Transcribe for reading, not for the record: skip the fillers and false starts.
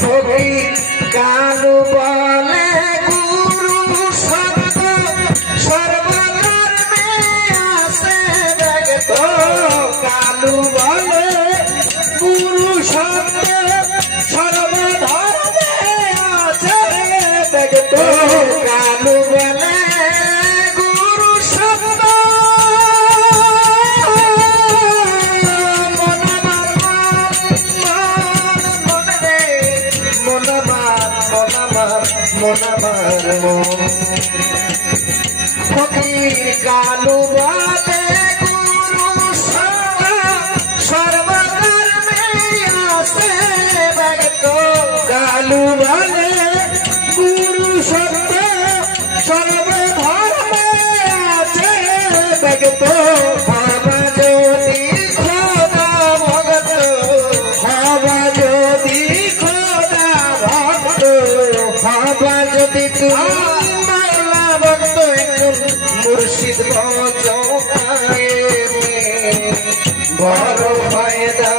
ফকির কালু বলে গুরু সত্য সর্বধর্মে আছে দেখত কালু বলে গুরু সত্য সর্বধর্মে আছে দেখত কালু বলে গুরু সত্য ফকির কালু বলে গুরু সর্বধর্মে আছে ভক্ত কালু বলে গুরু সত্য সর্বধর্মে আছে ভক্ত হবা যদি খোদা ভগত হবা যদি খোদা ভক্ত হবা যদি তুমি মুর্শিদ বড় ফায়দা